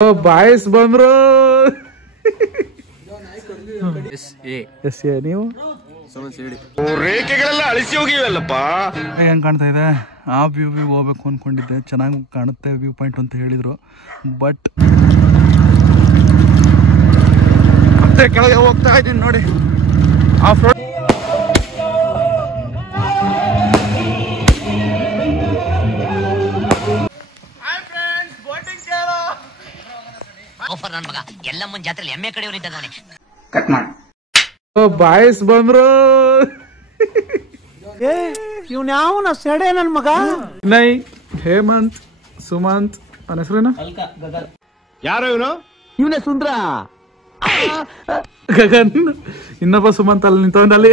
Boys ಬಂದ್ರು. ನೀವು ರೇಖೆಗಳೆಲ್ಲ ಅಳಿಸಿ ಹೋಗಿವಲ್ಲಪ್ಪ. ಹೆಂಗ್ ಕಾಣ್ತಾ ಇದೆ? ಆ ವ್ಯೂ ಹೋಗ್ಬೇಕು ಅನ್ಕೊಂಡಿದ್ದೆ, ಚೆನ್ನಾಗಿ ಕಾಣುತ್ತೆ ವ್ಯೂ ಪಾಯಿಂಟ್ ಅಂತ ಹೇಳಿದ್ರು. ಬಟ್ ಮತ್ತೆ ಕೆಳಗೆ ಹೋಗ್ತಾ ಇದ್ದೀನಿ ನೋಡಿ. ಆಫ್ ರೋಡ್ ಎಲ್ಲ ಮುಂದೆ ಜಾತ್ರೆ ಎಮ್ಮೆ ಕಡೆಯವರಿದ್ದಾನೆ. ಕಟ್ ಮಾಡಿ. ಬಾಯ್ಸ್ ಬಂದ್ರು. ಇವ್ನ ಯಾವನ ಸೆಡೆ ನನ್ ಮಗ. ವಿನಯ್, ಹೇಮಂತ್, ಸುಮಂತ್, ನನ್ನ ಹೆಸರೇನು? ಯಾರು ಇವನು? ಇವನೇ ಸುಂದ್ರ. ಗಗನ್. ಇನ್ನೊಬ್ಬ ಸುಮಂತ್ ಅಲ್ಲಿ ನಿಂತವನಲ್ಲಿ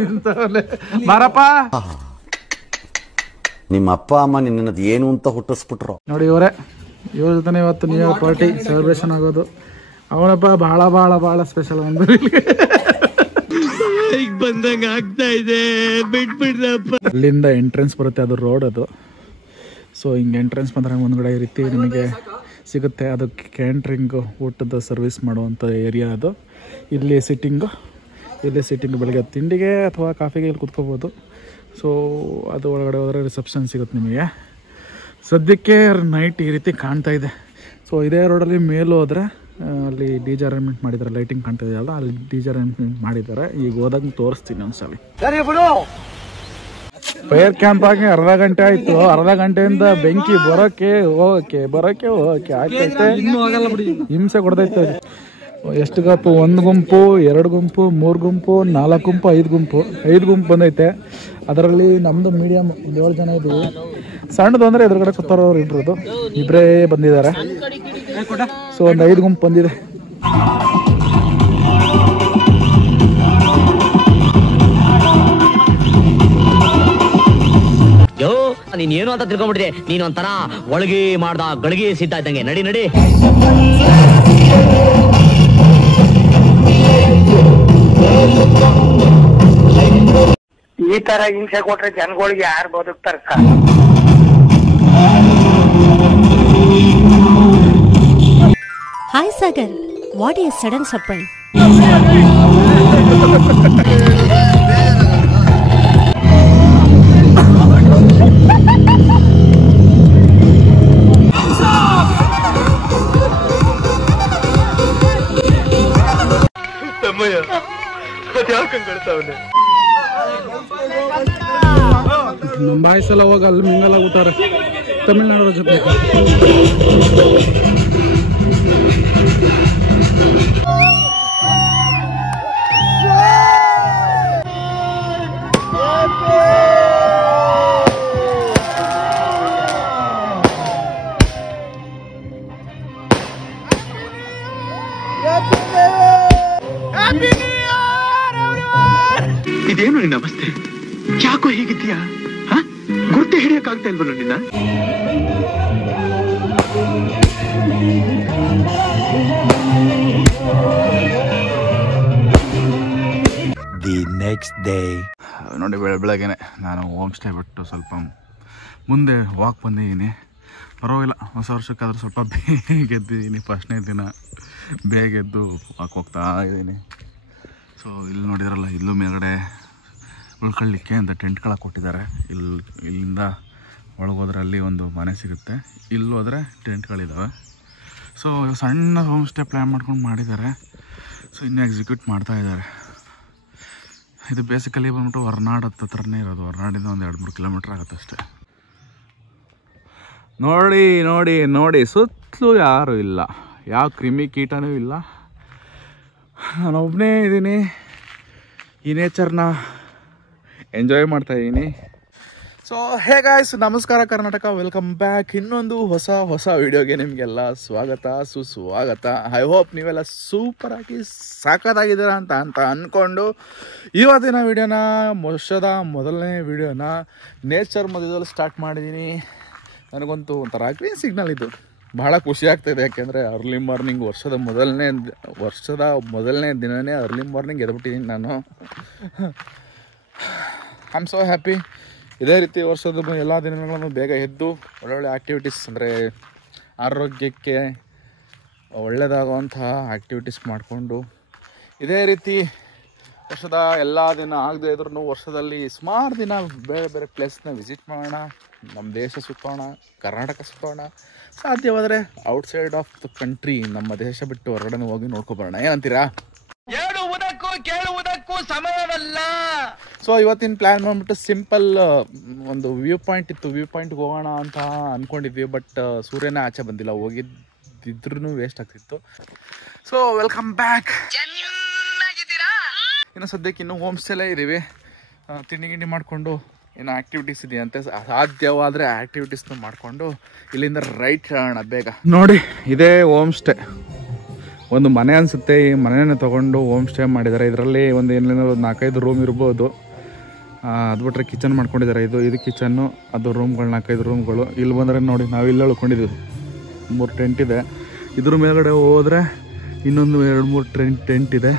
ನಿಂತವಲ್ಲೇ. ಬಾರಪ್ಪ. ನಿಮ್ಮ ಅಪ್ಪ ಅಮ್ಮ ನಿನ್ನದು ಏನು ಅಂತ ಹುಟ್ಟಿಸ್ಬಿಟ್ರು ನೋಡಿ. ಇವ್ರ ಜೊತೆ ಇವತ್ತು ನ್ಯೂ ಇಯರ್ ಪಾರ್ಟಿ ಸೆಲೆಬ್ರೇಷನ್ ಆಗೋದು. ಅವನಪ್ಪ ಬಹಳ ಬಹಳ ಬಹಳ ಸ್ಪೆಷಲ್ ಒಂದು. ಬಂದಂಗ ಆಗ್ತಾ ಇದೆ, ಬಿಟ್ಬಿಡ್ರಪ್ಪ. ಅಲ್ಲಿಂದ ಎಂಟ್ರೆನ್ಸ್ ಬರುತ್ತೆ, ಅದು ರೋಡ್ ಅದು. ಸೊ ಹಿಂಗೆ ಎಂಟ್ರೆನ್ಸ್ ಬಂದರೆ ಮುಂದ್ಗಡೆ ಈ ರೀತಿ ನಿಮಗೆ ಸಿಗುತ್ತೆ. ಅದು ಕ್ಯಾಂಟ್ರಿಂಗು, ಊಟದ ಸರ್ವಿಸ್ ಮಾಡುವಂಥ ಏರಿಯಾ ಅದು. ಇಲ್ಲಿ ಸಿಟ್ಟಿಂಗು ಬೆಳಗ್ಗೆ ತಿಂಡಿಗೆ ಅಥವಾ ಕಾಫಿಗೆ ಇಲ್ಲಿ ಕುತ್ಕೋಬೋದು. ಸೊ ಅದು ಒಳಗಡೆ ಹೋದರೆ ರಿಸೆಪ್ಷನ್ ಸಿಗುತ್ತೆ ನಿಮಗೆ. ಸದ್ಯಕ್ಕೆ ನೈಟ್ ಈ ರೀತಿ ಕಾಣ್ತಾ ಇದೆ. ಸೊ ಇದೇ ರೋಡಲ್ಲಿ ಮೇಲೂ ಹೋದರೆ ಅಲ್ಲಿ ಡಿ ಜೆ ಅರೇಂಜ್ಮೆಂಟ್ ಮಾಡಿದ್ದಾರೆ. ಲೈಟಿಂಗ್ ಕಾಣ್ತಾ ಇದೆಯಲ್ಲ, ಅಲ್ಲಿ ಡಿ ಜೆ ಅರೇಂಜ್ಮೆಂಟ್ ಮಾಡಿದ್ದಾರೆ. ಈಗ ಹೋದಾಗ ತೋರಿಸ್ತೀನಿ ಒಂದ್ಸಲ. ಫೈರ್ ಕ್ಯಾಂಪ್ ಆಗಿ ಅರ್ಧ ಗಂಟೆ ಆಯ್ತು. ಅರ್ಧ ಗಂಟೆಯಿಂದ ಬೆಂಕಿ ಬರೋಕೆ ಆಗ್ತೈತೆ. ಹಿಂಸೆ ಕೊಡ್ತೈತೆ. ಎಷ್ಟು ಗುಂಪು? 1 ಗುಂಪು, 2 ಗುಂಪು, 3 ಗುಂಪು, 4 ಗುಂಪು, 5 ಗುಂಪು ಬಂದೈತೆ. ಅದರಲ್ಲಿ ನಮ್ದು ಮೀಡಿಯಮ್ 7 ಜನ ಇದ್ವಿ. ಸಣ್ಣದು ಅಂದರೆ ಎದುರುಗಡೆ ಕೂತಾರವ್ರು ಇಬ್ಬರೇ ಬಂದಿದ್ದಾರೆ. ಸೊ ಒಂದು 5 ಗುಂಪು ಬಂದಿದೆ. ಯೋ, ನೀನ್ ಏನು ಅಂತ ತಿಳ್ಕೊಂಡ್ಬಿಟ್ಟಿದೆ. ನೀನ್ ಒಂಥರ ಒಳಗೆ ಮಾಡ್ದ ಗಳಿಗೆ ಸಿದ್ಧ ಇದ್ದಂಗೆ. ನಡಿ. ಈ ತರ ಹಿಂಸೆ ಕೊಟ್ರೆ ಜನಗಳಿಗೆ ಯಾರು ಬದುಕ್ತಾರ? Hi Sagar, what is sudden surprise? ತಮ್ಮಯ್ಯ, ಅದ್ಯಾಕಂಗಳ್ತಾವನೆ? ನಮ್ಮ ಬಾಯ್ಸ್ ಎಲ್ಲ ಹೋಗಿ ಅಲ್ಲಿ ಮಿಂಗಲ್ ಆಗುತ್ತಾರೆ ತಮಿಳ್ನಾಡು ಜೊತೆ. ಇದೇನು ನಿನ್ನ ಅವಸ್ಥೆ? ಯಾಕೋ ಹೀಗಿದ್ದೀಯಾ? ಗುರ್ತೆ ಹಿಡಿಯಕ್ಕಾಗ್ತಾ ಇಲ್ವಲ್ಲ ನಿನ್ನ? ದಿ ನೆಕ್ಸ್ಟ್ ಡೇ ನೋಡಿ, ಬೆಳಗ್ಗೆನೆ ನಾನು ಹೋಮ್ ಸ್ಟೇ ಬಿಟ್ಟು ಸ್ವಲ್ಪ ಮುಂದೆ ವಾಕ್ ಬಂದಿದ್ದೀನಿ. ಪರವಾಗಿಲ್ಲ, ಹೊಸ ವರ್ಷಕ್ಕಾದ್ರೂ ಸ್ವಲ್ಪ ಬೇಗ ಎದ್ದಿದ್ದೀನಿ. ಫಸ್ಟ್ನೇ ದಿನ ಬೇಗ ಎದ್ದು ವಾಕ್ ಹೋಗ್ತಾ ಇದ್ದೀನಿ. ಸೊ ಇಲ್ಲಿ ನೋಡಿದ್ರಲ್ಲ, ಇಲ್ಲೂ ಮೇಲ್ಗಡೆ ಉಳ್ಕೊಳ್ಳಿಕ್ಕೆ ಅಂತ ಟೆಂಟ್ಗಳ ಕೊಟ್ಟಿದ್ದಾರೆ. ಇಲ್ಲಿಂದ ಒಳಗೋದ್ರೆ ಅಲ್ಲಿ ಒಂದು ಮನೆ ಸಿಗುತ್ತೆ, ಇಲ್ಲಿ ಹೋದರೆ ಟೆಂಟ್ಗಳಿದ್ದಾವೆ. ಸೊ ಸಣ್ಣ ಹೋಮ್ ಸ್ಟೇ ಪ್ಲ್ಯಾನ್ ಮಾಡ್ಕೊಂಡು ಮಾಡಿದ್ದಾರೆ. ಸೊ ಇನ್ನೂ ಎಕ್ಸಿಕ್ಯೂಟ್ ಮಾಡ್ತಾ ಇದ್ದಾರೆ. ಇದು ಬೇಸಿಕಲಿ ಬಂದ್ಬಿಟ್ಟು ಹೊರನಾಡು ಹತ್ರನೇ ಇರೋದು. ಹೊರನಾಡಿಂದ ಒಂದು 2-3 ಕಿಲೋಮೀಟ್ರ್ ಆಗುತ್ತೆ ಅಷ್ಟೇ. ನೋಡಿ ಸುತ್ತಲೂ ಯಾರೂ ಇಲ್ಲ, ಯಾವ ಕ್ರಿಮಿ ಕೀಟನೂ ಇಲ್ಲ. ನಾನೊಬ್ಬನೇ ಇದ್ದೀನಿ, ಈ ನೇಚರ್ನ ಎಂಜಾಯ್ ಮಾಡ್ತಾಯಿದ್ದೀನಿ. ಸೊ ಹೇ ಗಾಯ್ಸ್, ನಮಸ್ಕಾರ ಕರ್ನಾಟಕ, ವೆಲ್ಕಮ್ ಬ್ಯಾಕ್. ಇನ್ನೊಂದು ಹೊಸ ವಿಡಿಯೋಗೆ ನಿಮಗೆಲ್ಲ ಸುಸ್ವಾಗತ. ಐ ಹೋಪ್ ನೀವೆಲ್ಲ ಸೂಪರಾಗಿ ಸಾಕಾಗಿದ್ದೀರ ಅಂತ ಅಂದ್ಕೊಂಡು ಇವತ್ತಿನ ವಿಡಿಯೋನ, ವರ್ಷದ ಮೊದಲನೇ ವಿಡಿಯೋನ ನೇಚರ್ ಮಧ್ಯದಲ್ಲಿ ಸ್ಟಾರ್ಟ್ ಮಾಡಿದ್ದೀನಿ. ನನಗಂತೂ ಒಂಥರ ಗ್ರೀನ್ ಸಿಗ್ನಲ್ ಇದು ಭಾಳ ಖುಷಿ ಆಗ್ತಾಯಿದೆ. ಯಾಕೆಂದರೆ ಅರ್ಲಿ ಮಾರ್ನಿಂಗ್ ವರ್ಷದ ಮೊದಲನೇ ದಿನವೇ ಅರ್ಲಿ ಮಾರ್ನಿಂಗ್ ಎದ್ಬಿಟ್ಟಿದ್ದೀನಿ ನಾನು. I am so happy. ಇದೇ ರೀತಿ ವರ್ಷದ ಎಲ್ಲ ದಿನಗಳನ್ನು ಬೇಗ ಎದ್ದು ಒಳ್ಳೊಳ್ಳೆ ಆ್ಯಕ್ಟಿವಿಟೀಸ್, ಅಂದರೆ ಆರೋಗ್ಯಕ್ಕೆ ಒಳ್ಳೆಯದಾಗುವಂತಹ ಆ್ಯಕ್ಟಿವಿಟೀಸ್ ಮಾಡಿಕೊಂಡು ಇದೇ ರೀತಿ ವರ್ಷದ ಎಲ್ಲ ದಿನ ಆಗದೆ ಇದ್ರೂ ವರ್ಷದಲ್ಲಿ ಸುಮಾರು ದಿನ ಬೇರೆ ಬೇರೆ ಪ್ಲೇಸ್ನ ವಿಸಿಟ್ ಮಾಡೋಣ, ನಮ್ಮ ದೇಶ ಸುತ್ತೋಣ, ಕರ್ನಾಟಕ ಸುತ್ತೋಣ, ಸಾಧ್ಯವಾದರೆ ಔಟ್ಸೈಡ್ ಆಫ್ ದ ಕಂಟ್ರಿ ನಮ್ಮ ದೇಶ ಬಿಟ್ಟು ಹೊರಗಡೆ ಹೋಗಿ ನೋಡ್ಕೊಬರೋಣ. ಏನಂತೀರಾ? ಹೇಳುವುದಕ್ಕೂ ಕೇಳುವುದಕ್ಕೂ ಸಮಯವಲ್ಲ. ಸೊ ಇವತ್ತಿನ ಪ್ಲ್ಯಾನ್ ಬಂದ್ಬಿಟ್ಟು ಸಿಂಪಲ್ ಒಂದು ವ್ಯೂ ಪಾಯಿಂಟ್ ಇತ್ತು, ವ್ಯೂ ಪಾಯಿಂಟ್ಗೆ ಹೋಗೋಣ ಅಂತ ಅಂದ್ಕೊಂಡಿದ್ವಿ. ಬಟ್ ಸೂರ್ಯನೇ ಆಚೆ ಬಂದಿಲ್ಲ, ಹೋಗಿದ್ದಿದ್ರೂ ವೇಸ್ಟ್ ಆಗ್ತಿತ್ತು. So welcome back. ಇನ್ನು ಸದ್ಯಕ್ಕೆ ಇನ್ನೂ ಹೋಮ್ ಸ್ಟೇಲೇ ಇದ್ದೀವಿ. ತಿಂಡಿ ಗಿಂಡಿ ಮಾಡಿಕೊಂಡು ಏನೋ ಆ್ಯಕ್ಟಿವಿಟೀಸ್ ಇದೆಯಂತೆ, ಸಾಧ್ಯವಾದರೆ ಆ್ಯಕ್ಟಿವಿಟೀಸ್ನ ಮಾಡಿಕೊಂಡು ಇಲ್ಲಿಂದ ರೈಟ್ ಹೇಳೋಣ ಬೇಗ. ನೋಡಿ ಇದೇ ಹೋಮ್ ಸ್ಟೇ, ಒಂದು ಮನೆ ಅನಿಸುತ್ತೆ. ಈ ಮನೆಯನ್ನು ತೊಗೊಂಡು ಹೋಮ್ ಸ್ಟೇ ಮಾಡಿದ್ದಾರೆ. ಇದರಲ್ಲಿ ಒಂದು ಏನಿಲ್ಲ 4-5 ರೂಮ್ ಇರ್ಬೋದು. ಅದು ಬಿಟ್ಟರೆ ಕಿಚನ್ ಮಾಡ್ಕೊಂಡಿದ್ದಾರೆ. ಇದು ಕಿಚನ್ನು, ಅದು ರೂಮ್ಗಳು 4-5 ರೂಮ್ಗಳು. ಇಲ್ಲಿ ಬಂದರೆ ನೋಡಿ ನಾವು ಇಲ್ಲೇ ಉಳ್ಕೊಂಡಿದ್ದೀವಿ. 3 ಟೆಂಟ್ ಇದೆ. ಇದ್ರ ಮೇಲ್ಗಡೆ ಹೋದರೆ ಇನ್ನೊಂದು 2-3 ಟೆಂಟ್ ಇದೆ.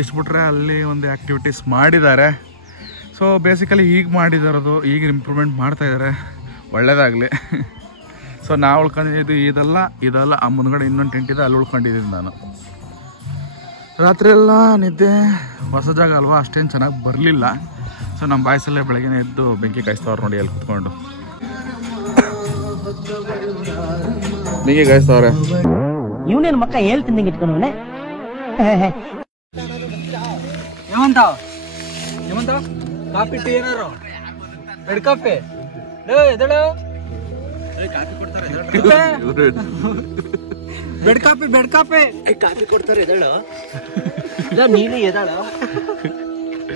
ಇಷ್ಟು ಬಿಟ್ರೆ ಅಲ್ಲಿ ಒಂದು ಆ್ಯಕ್ಟಿವಿಟೀಸ್ ಮಾಡಿದ್ದಾರೆ. ಸೊ ಬೇಸಿಕಲಿ ಈಗ ಮಾಡಿದಾರದು, ಈಗ ಇಂಪ್ರೂವ್ಮೆಂಟ್ ಮಾಡ್ತಾಯಿದ್ದಾರೆ, ಒಳ್ಳೆಯದಾಗಲಿ. ಸೊ ನಾವು ಉಳ್ಕೊಂಡಿದ್ದು ಇದೆಲ್ಲ ಆ ಮುಂದ್ಗಡೆ ಇನ್ನೊಂದು ಟೆಂಟ್ ಇದೆ, ಅಲ್ಲಿ ಉಳ್ಕೊಂಡಿದ್ದೀನಿ ನಾನು. ರಾತ್ರಿ ಎಲ್ಲ ನಿದ್ದೆ ಹೊಸ ಜಾಗ ಅಲ್ವಾ, ಅಷ್ಟೇನು ಚೆನ್ನಾಗಿ ಬರಲಿಲ್ಲ. ಸೊ ನಮ್ಮ ಬಾಯ್ಸಲ್ಲೇ ಬೆಳಗ್ಗೆ ಎದ್ದು ಬೆಂಕಿ ಕಾಯಿಸ್ತವ್ರು ನೋಡಿ ಅಲ್ಲಿ ಕುತ್ಕೊಂಡು ಬೆಂಕಿ ಕಾಯಿಸ್ತವ್ರೆ. ಇವನೇನು ಮಕ್ಕ ಹೇಳ್ತೀನಿ ಇಟ್ಕೊಂಡವನೆ. ಹೇಮಂತ ಕಾಫಿ ಟೀ ಏನಾರು ಬೆಡ್ ಕಾಫಿ ಎದಳ ಬೆಡ್ ಕಾಫಿ ಕೊಡ್ತಾರೆ ಎದಳ ನೀನು ಎದಳ.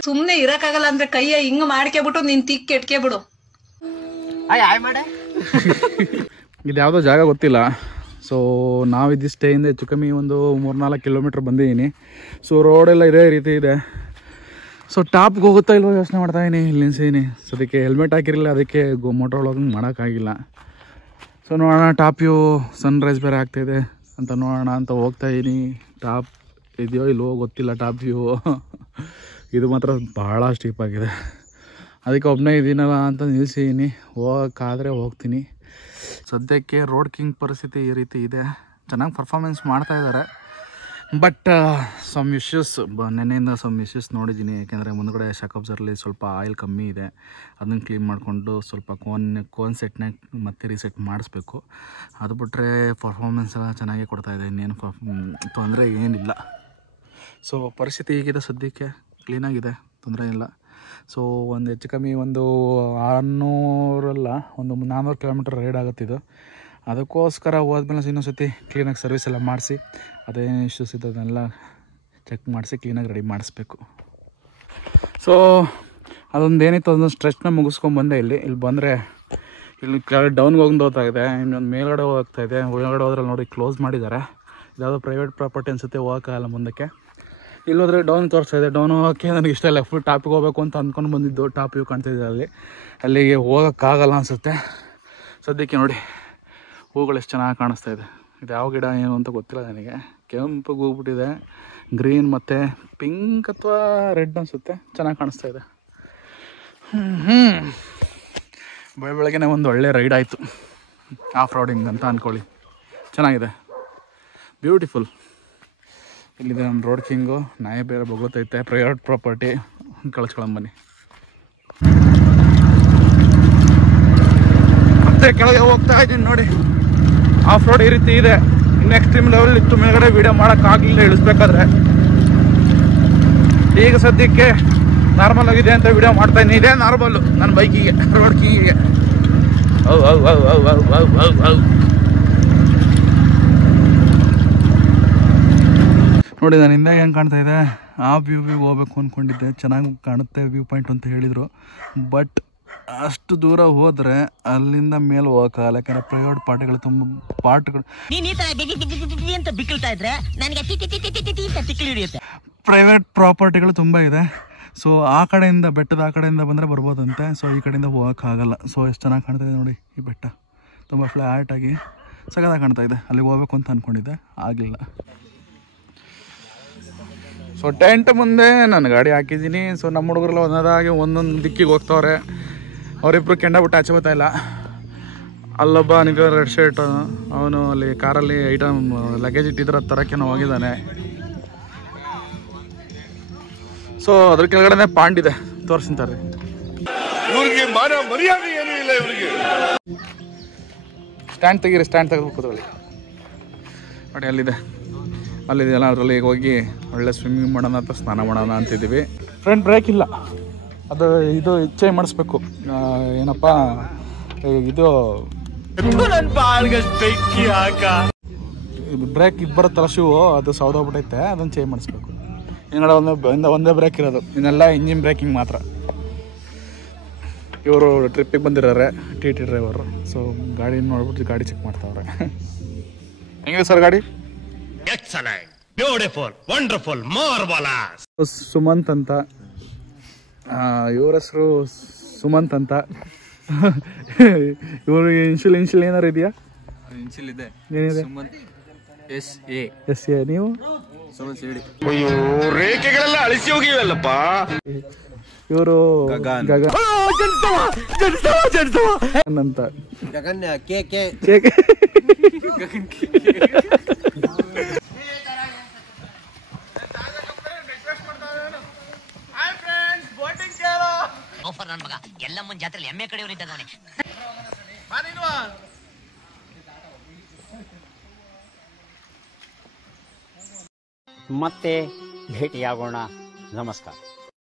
ಸುಮ್ನೆ ಇರಕ್ಕಾಗಲ್ಲ ಅಂದ್ರೆ ಕೈಯ ಹಿಂಗ ಮಾಡ್ಕೆಬಿಟ್ಟು ನೀನ್ ತಿಕ್ ಕೆಟ್ಕೆ ಬಿಡು. ಆಯ್ ಮಾಡೆ. ಇದು ಯಾವುದೋ ಜಾಗ ಗೊತ್ತಿಲ್ಲ. ಸೊ ನಾವಿದ್ದು ಸ್ಟೇಯಿಂದ ಹೆಚ್ಚು ಕಮ್ಮಿ ಒಂದು 3-4 ಕಿಲೋಮೀಟ್ರ್ ಬಂದಿದ್ದೀನಿ. ಸೊ ರೋಡೆಲ್ಲ ಇದೇ ರೀತಿ ಇದೆ. ಸೊ ಟಾಪ್ಗೆ ಹೋಗುತ್ತಾ ಇಲ್ವೋ ಯೋಚನೆ ಮಾಡ್ತಾಯಿದ್ದೀನಿ. ಇಲ್ಲಿ ನಿಲ್ಸಿದ್ದೀನಿ. ಸೊ ಅದಕ್ಕೆ ಹೆಲ್ಮೆಟ್ ಹಾಕಿರಲಿಲ್ಲ, ಅದಕ್ಕೆ ಮೋಟ್ರ್ ಒಳಗೆ ಮಾಡೋಕ್ಕಾಗಿಲ್ಲ. ಸೊ ನೋಡೋಣ, ಟಾಪ್ ವ್ಯೂ ಸನ್ರೈಸ್ ಬೇರೆ ಆಗ್ತಾಯಿದೆ ಅಂತ ನೋಡೋಣ ಅಂತ ಹೋಗ್ತಾಯಿದ್ದೀನಿ. ಟಾಪ್ ಇದೆಯೋ ಇಲ್ವೋ ಗೊತ್ತಿಲ್ಲ ಟಾಪ್ ವ್ಯೂ. ಇದು ಮಾತ್ರ ಭಾಳ ಸ್ಟೀಪಾಗಿದೆ. ಅದಕ್ಕೆ ಒಬ್ಬನೇ ಇದ್ದೀನಲ್ಲ ಅಂತ ನಿಲ್ಸಿದ್ದೀನಿ. ಹೋಗೋಕ್ಕಾದರೆ ಹೋಗ್ತೀನಿ. ಸದ್ಯಕ್ಕೆ ರೋಡ್ ಕಿಂಗ್ ಪರಿಸ್ಥಿತಿ ಈ ರೀತಿ ಇದೆ. ಚೆನ್ನಾಗಿ ಪರ್ಫಾರ್ಮೆನ್ಸ್ ಮಾಡ್ತಾಯಿದ್ದಾರೆ. ಬಟ್ ಸಮ್ ಇಶ್ಯೂಸ್, ನೆನ್ನೆಯಿಂದ ಸಮ್ ಇಶ್ಯೂಸ್ ನೋಡಿದ್ದೀನಿ. ಯಾಕೆಂದರೆ ಮುಂದ್ಗಡೆ ಶಾಕ್ ಅಬ್ಸರ್ವಲ್ಲಿ ಸ್ವಲ್ಪ ಆಯಿಲ್ ಕಮ್ಮಿ ಇದೆ. ಅದನ್ನು ಕ್ಲೀನ್ ಮಾಡಿಕೊಂಡು ಸ್ವಲ್ಪ ಕೋನ್ ಸೆಟ್ನ ಮತ್ತೆ ರೀಸೆಟ್ ಮಾಡಿಸ್ಬೇಕು. ಅದು ಬಿಟ್ಟರೆ ಪರ್ಫಾರ್ಮೆನ್ಸ್ ಎಲ್ಲ ಚೆನ್ನಾಗಿ ಕೊಡ್ತಾಯಿದೆ. ಇನ್ನೇನು ತೊಂದರೆ ಏನಿಲ್ಲ. ಸೊ ಪರಿಸ್ಥಿತಿ ಹೀಗಿದೆ ಸದ್ಯಕ್ಕೆ, ಕ್ಲೀನಾಗಿದೆ, ತೊಂದರೆ ಇಲ್ಲ. ಸೊ ಒಂದು ಹೆಚ್ಚು ಕಮ್ಮಿ ಒಂದು 400 ಕಿಲೋಮೀಟ್ರ್ ರೈಡ್ ಆಗುತ್ತಿದ್ದು. ಅದಕ್ಕೋಸ್ಕರ ಹೋದ್ಮೇಲೆ ಇನ್ನೊಂದು ಸತಿ ಕ್ಲೀನಾಗಿ ಸರ್ವಿಸ್ ಎಲ್ಲ ಮಾಡಿಸಿ, ಅದೇನು ಇಶ್ಯೂಸ್ ಇದ್ದದನ್ನೆಲ್ಲ ಚೆಕ್ ಮಾಡಿಸಿ ಕ್ಲೀನಾಗಿ ರೆಡಿ ಮಾಡಿಸ್ಬೇಕು. ಸೊ ಅದೊಂದು ಏನಿತ್ತು ಅದೊಂದು ಸ್ಟ್ರೆಚ್ನ ಮುಗಿಸ್ಕೊಂಡ್ಬಂದೆ. ಇಲ್ಲಿ ಬಂದರೆ ಇಲ್ಲಿ ಕೆಳಗಡೆ ಡೌನ್ಗೆ ಹೋಗ್ತಾಯಿದೆ, ಇನ್ನೊಂದು ಮೇಲ್ಗಡೆ ಹೋಗ್ತಾಯಿದೆ. ಒಳಗಡೆ ಹೋದ್ರಲ್ಲಿ ನೋಡಿ ಕ್ಲೋಸ್ ಮಾಡಿದ್ದಾರೆ. ಇದ್ಯಾವುದೋ ಪ್ರೈವೇಟ್ ಪ್ರಾಪರ್ಟಿ ಅನಿಸುತ್ತೆ, ಹೋಗೋಕ್ಕಾಗಲ್ಲ ಮುಂದಕ್ಕೆ. ಇಲ್ಲೋದ್ರೆ ಡೌನ್ ತೋರಿಸ್ತಾಯಿದೆ. ಡೌನ್ ಹೋಗೋಕ್ಕೆ ನನಗೆ ಇಷ್ಟ ಇಲ್ಲ. ಫುಲ್ ಟಾಪಿಗೆ ಹೋಗಬೇಕು ಅಂತ ಅಂದ್ಕೊಂಡು ಬಂದಿದ್ದು. ಟಾಪ್ ವ್ಯೂ ಕಾಣ್ತಾಯಿದೆ, ಅಲ್ಲಿಗೆ ಹೋಗೋಕ್ಕಾಗಲ್ಲ ಅನಿಸುತ್ತೆ. ಸದ್ಯಕ್ಕೆ ನೋಡಿ ಹೂಗಳು ಎಷ್ಟು ಚೆನ್ನಾಗಿ ಕಾಣಿಸ್ತಾ ಇದೆ. ಇದು ಯಾವ ಗಿಡ ಏನು ಅಂತ ಗೊತ್ತಿಲ್ಲ ನನಗೆ. ಕೆಂಪಗೆ ಹೋಗ್ಬಿಟ್ಟಿದೆ, ಗ್ರೀನ್ ಮತ್ತು ಪಿಂಕ್ ಅಥವಾ ರೆಡ್ ಅನಿಸುತ್ತೆ. ಚೆನ್ನಾಗಿ ಕಾಣಿಸ್ತಾ ಇದೆ. ಬೆಳಗ್ಗೆನೇ ಒಂದು ಒಳ್ಳೆ ರೈಡ್ ಆಯಿತು, ಆಫ್ ರೋಡಿಂಗ್ ಅಂತ ಅಂದ್ಕೊಳ್ಳಿ. ಚೆನ್ನಾಗಿದೆ, ಬ್ಯೂಟಿಫುಲ್. ಇಲ್ಲಿದೆ ನಮ್ಮ ರೋಡ್ ಕಿಂಗು. ನಾಯಿ ಬೇರೆ ಬೊಗಳ್ತೈತೆ. Private property ಕಳಿಸ್ಕೊಳ್ಳಂಬನ್ನಿ. ಮತ್ತೆ ಕೆಳಗೆ ಹೋಗ್ತಾ ಇದ್ದೀನಿ ನೋಡಿ. ಆಫ್ ರೋಡ್ ಈ ರೀತಿ ಇದೆ. ಇನ್ನು ಎಕ್ಸ್ಟ್ರೀಮ್ ಲೆವೆಲ್ ಇತ್ತು, ಮೇಲ್ಗಡೆ ವೀಡಿಯೋ ಮಾಡೋಕ್ಕಾಗಲಿಲ್ಲ ಇಳಿಸ್ಬೇಕಾದ್ರೆ. ಈಗ ಸದ್ಯಕ್ಕೆ ನಾರ್ಮಲ್ ಆಗಿದೆ ಅಂತ ವೀಡಿಯೋ ಮಾಡ್ತಾಯಿದ್ದೀನಿ. ಇದೇ ನಾರ್ಮಲ್ಲು ನನ್ನ ಬೈಕಿಗೆ, ರೋಡ್ ಕಿಂಗಿಗೆ. ನೋಡಿ ನಾನು ಹಿಂದೆ ಹೆಂಗೆ ಕಾಣ್ತಾ ಇದೆ, ಆ ವ್ಯೂಗೆ ಹೋಗ್ಬೇಕು ಅಂದ್ಕೊಂಡಿದ್ದೆ. ಚೆನ್ನಾಗಿ ಕಾಣುತ್ತೆ ವ್ಯೂ ಪಾಯಿಂಟ್ ಅಂತ ಹೇಳಿದರು. ಬಟ್ ಅಷ್ಟು ದೂರ ಹೋದರೆ ಅಲ್ಲಿಂದ ಮೇಲೆ ಹೋಗೋಕ್ಕಾಗಲ್ಲ. ಯಾಕಂದರೆ ಪ್ರೈವೇಟ್ ಪಾರ್ಟಿಗಳು ಪ್ರೈವೇಟ್ ಪ್ರಾಪರ್ಟಿಗಳು ತುಂಬ ಇದೆ. ಸೊ ಆ ಕಡೆಯಿಂದ, ಬೆಟ್ಟದ ಆ ಕಡೆಯಿಂದ ಬಂದರೆ ಬರ್ಬೋದಂತೆ. ಸೊ ಈ ಕಡೆಯಿಂದ ಹೋಗೋಕ್ಕಾಗಲ್ಲ. ಸೊ ಎಷ್ಟು ಚೆನ್ನಾಗಿ ಕಾಣ್ತಾ ಇದೆ ನೋಡಿ ಈ ಬೆಟ್ಟ, ತುಂಬ ಫ್ಲ್ಯಾಟಾಗಿ ಸಗದಾಗಿ ಕಾಣ್ತಾ ಇದೆ. ಅಲ್ಲಿಗೆ ಹೋಗ್ಬೇಕು ಅಂತ ಅಂದ್ಕೊಂಡಿದ್ದೆ, ಆಗಲಿಲ್ಲ. ಸೊ ಟೆಂಟ್ ಮುಂದೆ ನಾನು ಗಾಡಿ ಹಾಕಿದ್ದೀನಿ. ಸೊ ನಮ್ಮ ಹುಡುಗರೆಲ್ಲ ಒಂದೊಂದಾಗಿ ಒಂದೊಂದು ದಿಕ್ಕಿಗೆ ಹೋಗ್ತವ್ರೆ. ಅವರಿಬ್ಬರು ಕೆಂಡ ಬಿಟ್ಟು ಆಚೆ ಬರ್ತಾಯಿಲ್ಲ. ಅಲ್ಲೊಬ್ಬ ನಿಮಗೆ ರೆಡ್ ಶರ್ಟ್ ಅವನು ಅಲ್ಲಿ ಕಾರಲ್ಲಿ ಐಟಮ್ ಲಗೇಜ್ ಇಟ್ಟಿದ್ರೆ ತರಕ್ಕೇನೋ ಹೋಗಿದ್ದಾನೆ. ಸೊ ಅದ್ರ ಕೆಳಗಡೆ ಪಾಂಡ್ ಇದೆ, ತೋರಿಸ್ತಾರೆ. ಸ್ಟ್ಯಾಂಡ್ ತೆಗೀರಿ, ಸ್ಟ್ಯಾಂಡ್ ತೆಗೆದು ಕೂತ್ಕೊಳ್ಳಿ. ನೋಡಿ ಅಲ್ಲಿದೆ, ಅಲ್ಲಿದೆಯಲ್ಲ ಅದರಲ್ಲಿ ಹೋಗಿ ಒಳ್ಳೆ ಸ್ವಿಮ್ಮಿಂಗ್ ಮಾಡೋಣ ಅಂತ, ಸ್ನಾನ ಮಾಡೋಣ ಅಂತಿದ್ದೀವಿ. ಫ್ರಂಟ್ ಬ್ರೇಕ್ ಇಲ್ಲ, ಅದು ಇದು ಚೇಂಜ್ ಮಾಡಿಸ್ಬೇಕು. ಏನಪ್ಪ ಇದು ಬ್ರೇಕ್ ಇದು ಬರುತ್ತಲ್ಲ ಶೂ, ಅದು ಸೌದೋಗ್ಬಿಟ್ಟೈತೆ, ಅದನ್ನು ಚೇಂಜ್ ಮಾಡಿಸ್ಬೇಕು. ಇನ್ನೊಂದು ಒಂದೇ ಬ್ರೇಕ್ ಇರೋದು, ಇನ್ನೆಲ್ಲ ಇಂಜಿನ್ ಬ್ರೇಕಿಂಗ್ ಮಾತ್ರ. ಇವರು ಟ್ರಿಪ್ಪಿಗೆ ಬಂದಿರೋರೆ, ಟಿ ಡ್ರೈವರು. ಸೊ ಗಾಡಿ ನೋಡ್ಬಿಟ್ಟು ಗಾಡಿ ಚೆಕ್ ಮಾಡ್ತಾವ್ರೆ. ಹೆಂಗಿದೆ ಸರ್ ಗಾಡಿ? Excellent, beautiful, wonderful, marvellous. Sumanth ಅಂತ, ಇವ್ರ ಹೆಸರು ಸುಮಂತ್ ಅಂತ. ಇವರು ಇನ್ಶಿಲ್ ಏನಾರು ಇದೆಯಾ? ಇನ್ಶಿಲ್ ಇದೆ. ಏನಿದೆ? S A. ನೀವು? ಅಯ್ಯೋ, ರೇಖೆಗಳೆಲ್ಲ ಅಳಿಸಿ ಹೋಗಿವಲ್ಲಪ್ಪ. ಇವರು ಗಗನ್ ಅಂತ. ಗಗನ್ ಕೆ ಆಫರ್ ನನ್ನ ಮಗ ಎಲ್ಲಮ್ಮನ ಜಾತ್ರೆಯಲ್ಲಿ ಎಮ್ಮೆ ಕಡೆಯವರಿದ್ದಾನೆ. ಮತ್ತೆ ಭೇಟಿಯಾಗೋಣ. ನಮಸ್ಕಾರ.